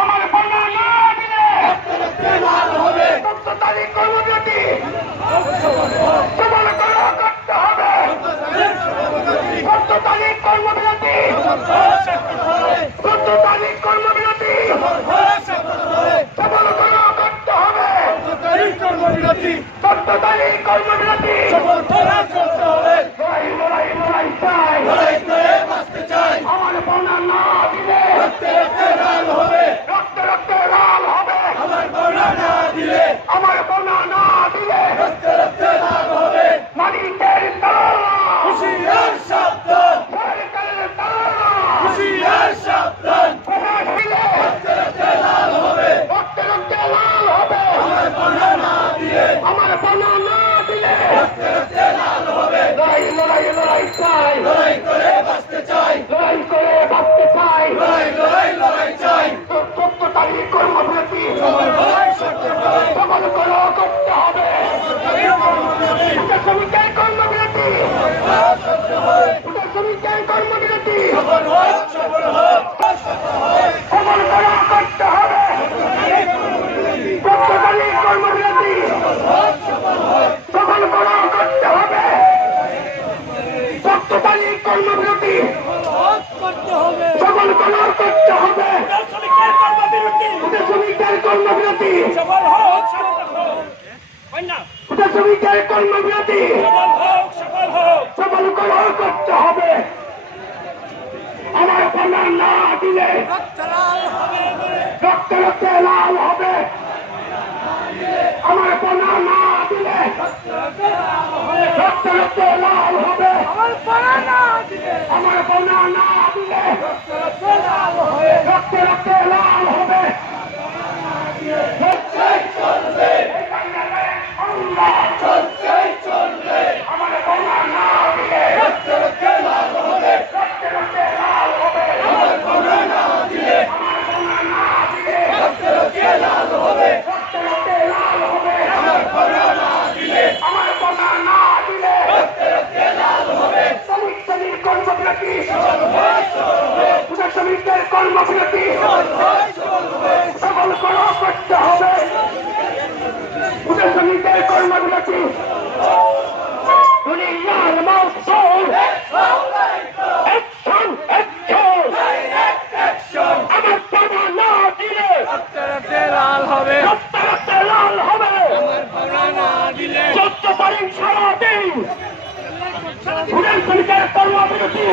আমার পানা না দিলে তারিখ কর্মবিরতি করতে হবে। 14 তারিখ কর্মবিরতি 14 তারিখ কর্মবিরতি করতে হবে। 14 তারিখ কর্মবিরতি আমার পানা না দিলে রক্তে রক্তে লাল হবে। আমার পানা না দিলে মালিকের তালা সরকারের তালা রক্তে রক্তে লাল হবে। আমার পানা না দিলে লড়াই চাই, লড়াই করে বাঁচতে চাই। 14 তারিখ কর্মবিরতি সফল করতে হবে। শ্রমিকের কর্মবিরতি শ্রমিকের কর্মবিরতি সফল করতে হবে। 14 তারিখ কর্মবিরতি সফল করতে হবে। 14 তারিখ কর্মবিরতি সফল করতে হবে। শ্রমিকের কর্মবিরতি শ্রমিকের কর্মবিরতি সফল করতে হবে। আমার পানা না দিলে রক্তে রক্তে লাল হবে। আমার পানা না দিলে রক্তে রক্তে লাল হবে। আমার পানা না দিলে রক্তে রক্তে লাল হবে। আমার পানা না দিলে রক্তে রক্তে লাল হবে। শ্রমিকের কর্মবিরতি সফল করতে হবে। শ্রমিকের কর্মবিরতি দুনিয়ার মৌসুম আমার পানা না দিলে লাল হবে। 14 তারিখ সারাদিন শ্রমিকের কর্মবিরতি